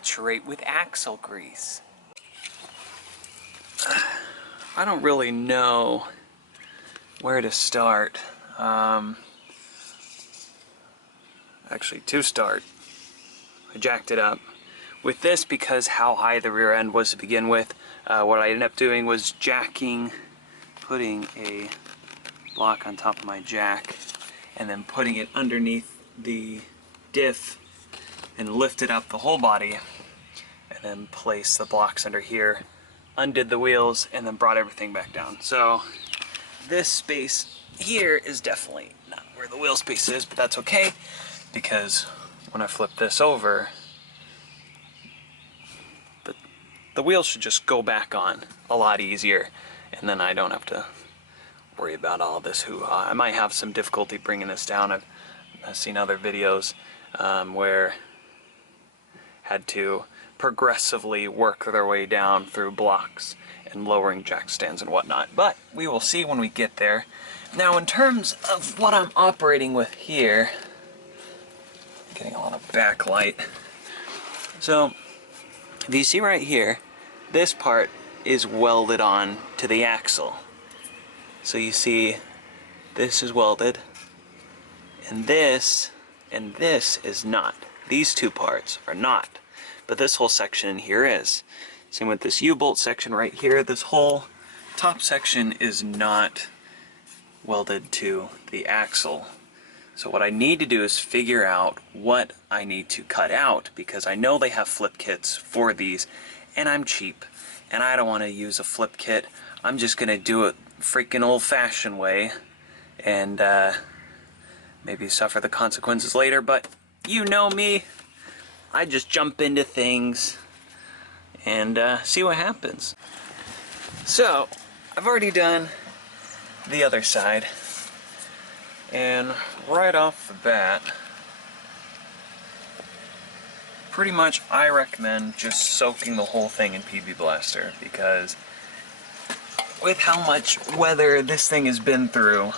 saturate with axle grease. I don't really know where to start. Actually, to start, I jacked it up. With this, because how high the rear end was to begin with, what I ended up doing was putting a block on top of my jack, and then putting it underneath the diff and lifted up the whole body, and then placed the blocks under here, undid the wheels, and then brought everything back down. So this space here is definitely not where the wheel space is, but that's okay, because when I flip this over, the wheels should just go back on a lot easier, and then I don't have to worry about all this hoo-ha. I might have some difficulty bringing this down. I've seen other videos where had to progressively work their way down through blocks and lowering jack stands and whatnot, but we will see when we get there. Now, in terms of what I'm operating with here, getting a lot of backlight. So if you see right here, this part is welded on to the axle. So you see this is welded, and this is not. These two parts are not, but this whole section in here is. Same with this U-bolt section right here. This whole top section is not welded to the axle. So what I need to do is figure out what I need to cut out, because I know they have flip kits for these, and I'm cheap, and I don't want to use a flip kit. I'm just going to do it freaking old-fashioned way, and maybe suffer the consequences later, but you know me. I just jump into things and see what happens. So, I've already done the other side, and right off the bat, pretty much I recommend just soaking the whole thing in PB Blaster, because with how much weather this thing has been through,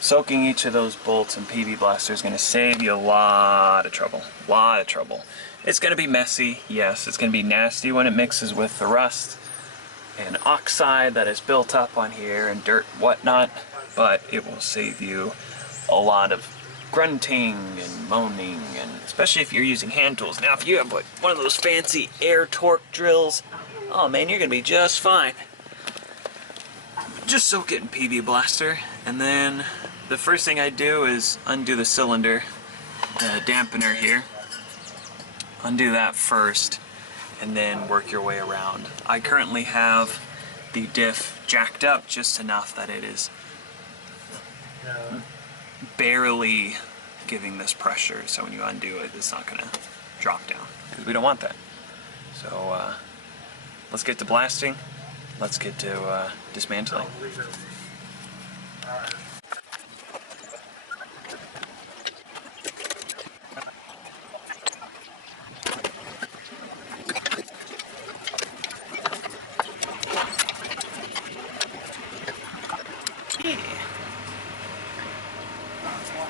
soaking each of those bolts in PB Blaster is going to save you a lot of trouble. It's going to be messy, yes, it's going to be nasty when it mixes with the rust and oxide that is built up on here and dirt and whatnot, but it will save you a lot of grunting and moaning, and especially if you're using hand tools. Now if you have like one of those fancy air torque drills, oh man, you're gonna be just fine. Just soak it in PB Blaster, and then the first thing I do is undo the cylinder, the dampener here. Undo that first, and then work your way around. I currently have the diff jacked up just enough that it is barely giving this pressure, so when you undo it, it's not going to drop down, because we don't want that. So let's get to blasting. Let's get to dismantling.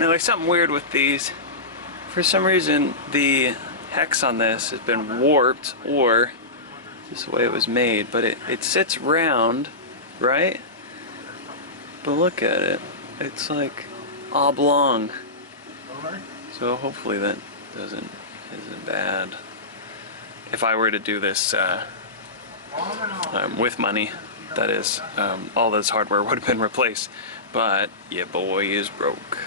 Now there's something weird with these. For some reason the hex on this has been warped, or this is the way it was made, but it sits round, right? But look at it. It's like oblong. So hopefully that isn't bad. If I were to do this with money, that is, all this hardware would have been replaced. But yeah, boy is broke.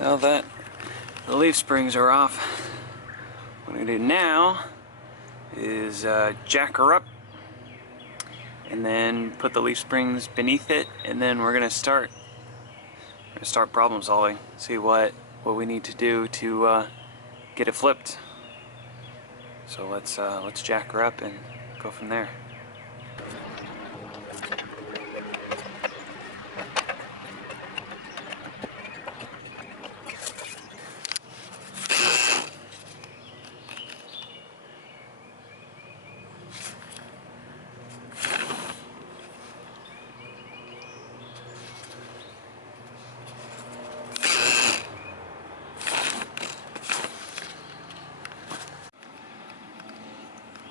Now that the leaf springs are off, what I'm going to do now is jack her up and then put the leaf springs beneath it, and then we're going to start problem solving, see what we need to do to get it flipped. So let's jack her up and go from there.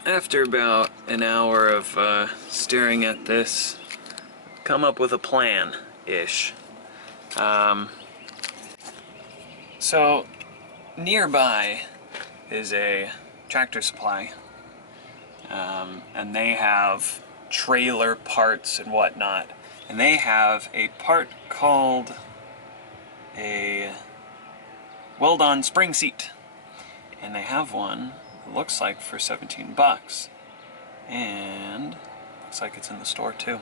after about an hour of staring at this, come up with a plan-ish. So nearby is a Tractor Supply, and they have trailer parts and whatnot, and they have a part called a weld-on spring seat, and they have one, it looks like, for 17 bucks, and looks like it's in the store too.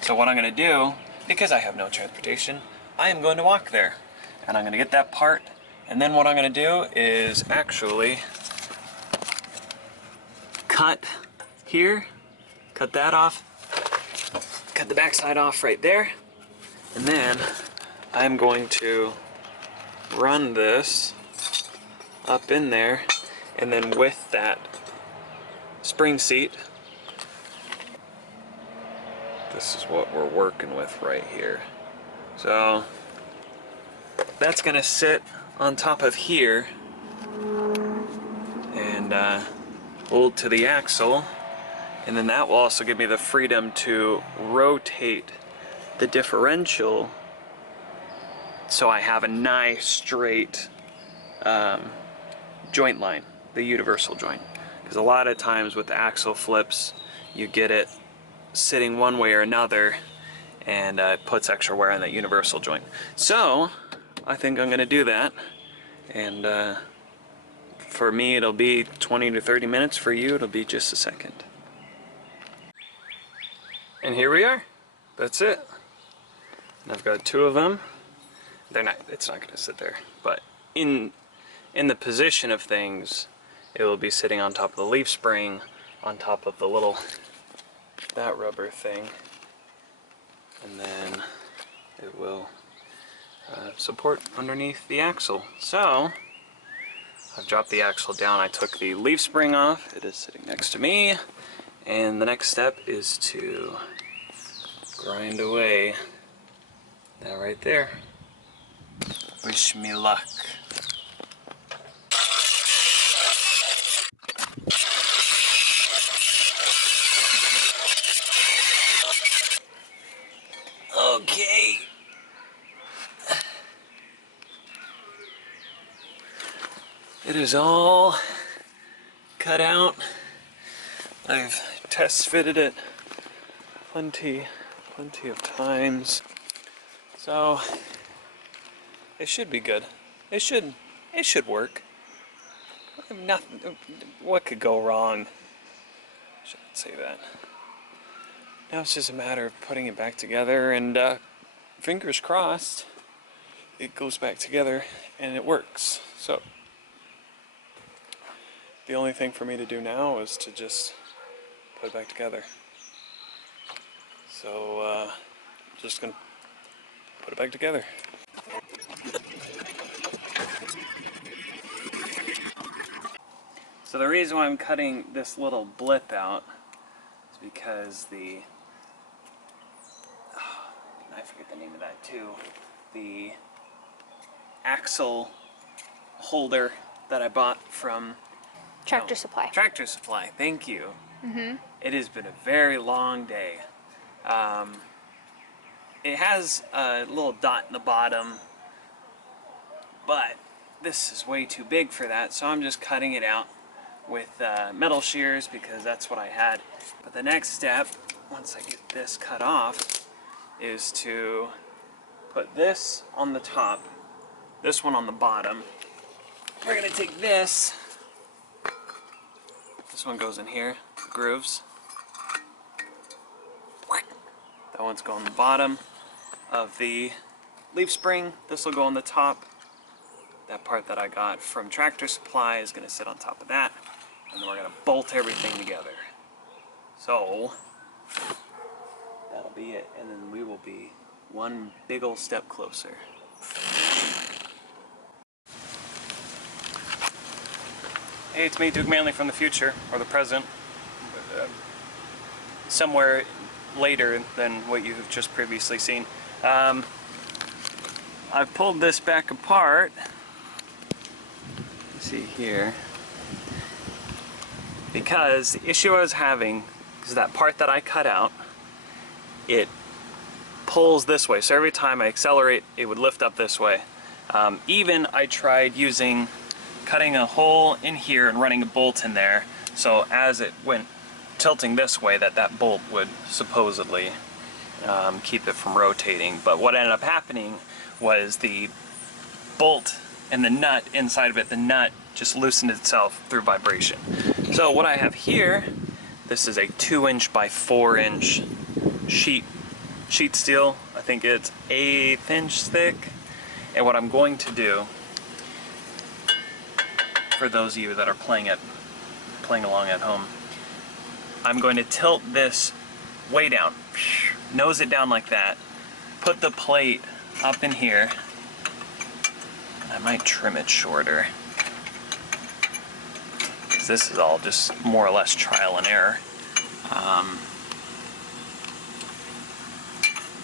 So what I'm going to do, because I have no transportation, I am going to walk there, and I'm going to get that part, and then what I'm going to do is actually cut here, cut that off, cut the backside off right there, and then I'm going to run this up in there, and then with that spring seat, this is what we're working with right here. So that's gonna sit on top of here and hold to the axle, and then that will also give me the freedom to rotate the differential so I have a nice straight joint line, the universal joint. Because a lot of times with the axle flips, you get it sitting one way or another, and it puts extra wear on that universal joint. So I think I'm going to do that, and for me it'll be 20 to 30 minutes. For you it'll be just a second. And here we are. That's it. And I've got two of them. It's not going to sit there, but in the position of things, it will be sitting on top of the leaf spring, on top of the little, that rubber thing, and then it will support underneath the axle. So I've dropped the axle down, I took the leaf spring off, it is sitting next to me, and the next step is to grind away that right there. Wish me luck. Okay. It is all cut out. I've test fitted it plenty of times. So it should be good. It should work. Nothing. What could go wrong? I shouldn't say that. Now it's just a matter of putting it back together, and fingers crossed it goes back together and it works. So the only thing for me to do now is to just put it back together. So just gonna put it back together. So the reason why I'm cutting this little blip out is because I forget the name of that too, the axle holder that I bought from Tractor Supply. Tractor Supply, thank you. Mm-hmm. It has been a very long day. It has a little dot in the bottom, but this is way too big for that, so I'm just cutting it out with metal shears because that's what I had. But the next step, once I get this cut off, is to put this on the top, this one on the bottom. We're gonna take this one goes in here, the grooves. That one's going on the bottom of the leaf spring. This will go on the top. That part that I got from Tractor Supply is going to sit on top of that, and then we're going to bolt everything together. So that'll be it, and then we will be one big old step closer. Hey, it's me, Duke Manley from the future, or the present, somewhere later than what you've just previously seen. I've pulled this back apart. See here. because the issue I was having is that part that I cut out, it pulls this way. So every time I accelerate, it would lift up this way. Even I tried cutting a hole in here and running a bolt in there, so as it went tilting this way, that bolt would supposedly keep it from rotating. But what ended up happening was the bolt and the nut inside of it, the nut just loosened itself through vibration. So what I have here, this is a 2" by 4" sheet steel. I think it's 1/8 inch thick. And what I'm going to do, for those of you that are playing along at home, I'm going to tilt this way down, nose it down like that, put the plate up in here, and I might trim it shorter, because this is all just more or less trial and error.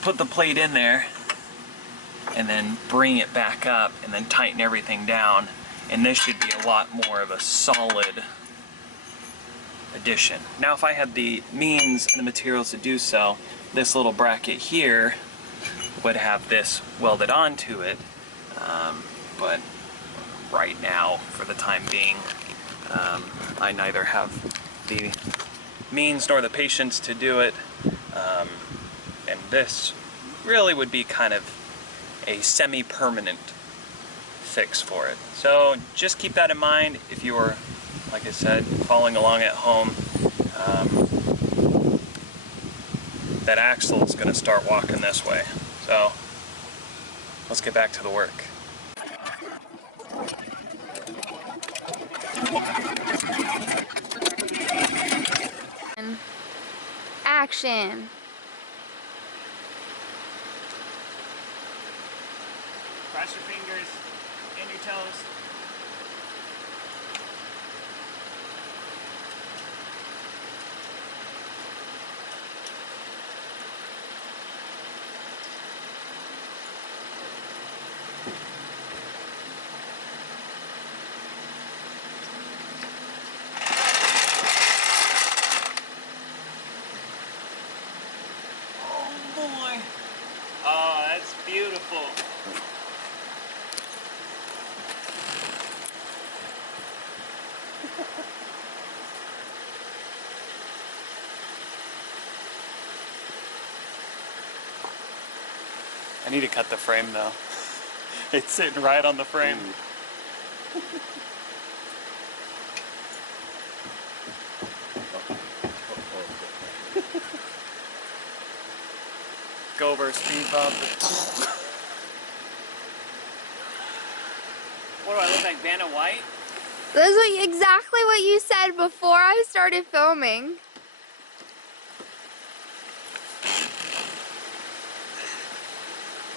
Put the plate in there, and then bring it back up, and then tighten everything down, and this should be a lot more of a solid addition. Now if I had the means and the materials to do so, this little bracket here would have this welded onto it, but right now, for the time being, I neither have the means nor the patience to do it, and this really would be kind of a semi-permanent fix for it. So just keep that in mind if you're, like I said, following along at home. That axle is going to start walking this way. So let's get back to the work. Action. Cross your fingers and your toes. Oh boy. Oh, that's beautiful. I need to cut the frame though. It's sitting right on the frame. Go over a speed bump. What do I look like, Vanna White? That's exactly what you said before I started filming.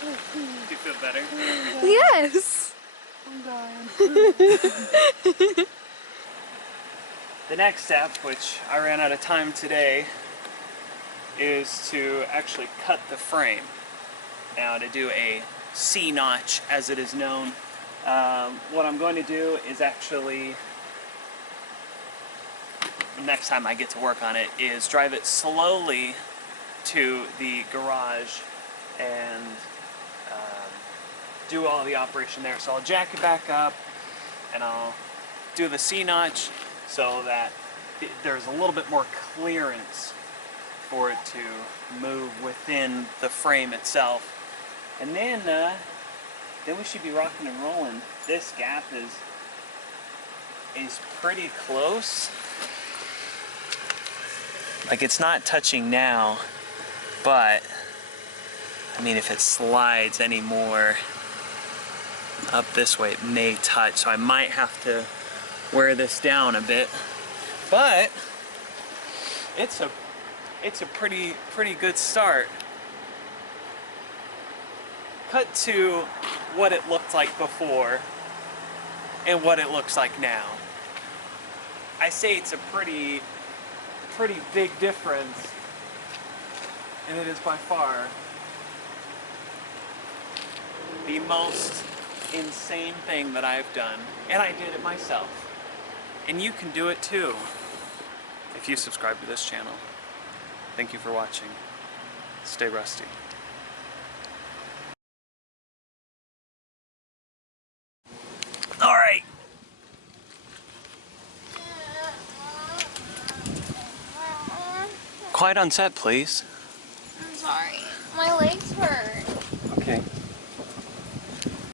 Do you feel better? Yes. I'm dying. The next step, which I ran out of time today, is to actually cut the frame. Now, to do a C-notch, as it is known, what I'm going to do is actually, next time I get to work on it, is drive it slowly to the garage and do all the operation there. So I'll jack it back up and I'll do the C-notch so that there's a little bit more clearance for it to move within the frame itself. And then we should be rocking and rolling. This gap is pretty close. Like, it's not touching now, but I mean, if it slides any more up this way, it may touch. So I might have to wear this down a bit, but it's a pretty good start. Cut to what it looked like before and what it looks like now. I say it's a pretty big difference, and it is by far the most insane thing that I've done, and I did it myself, and you can do it too. if you subscribe to this channel. Thank you for watching. Stay rusty. Alright. Quiet on set, please. I'm sorry. My legs hurt.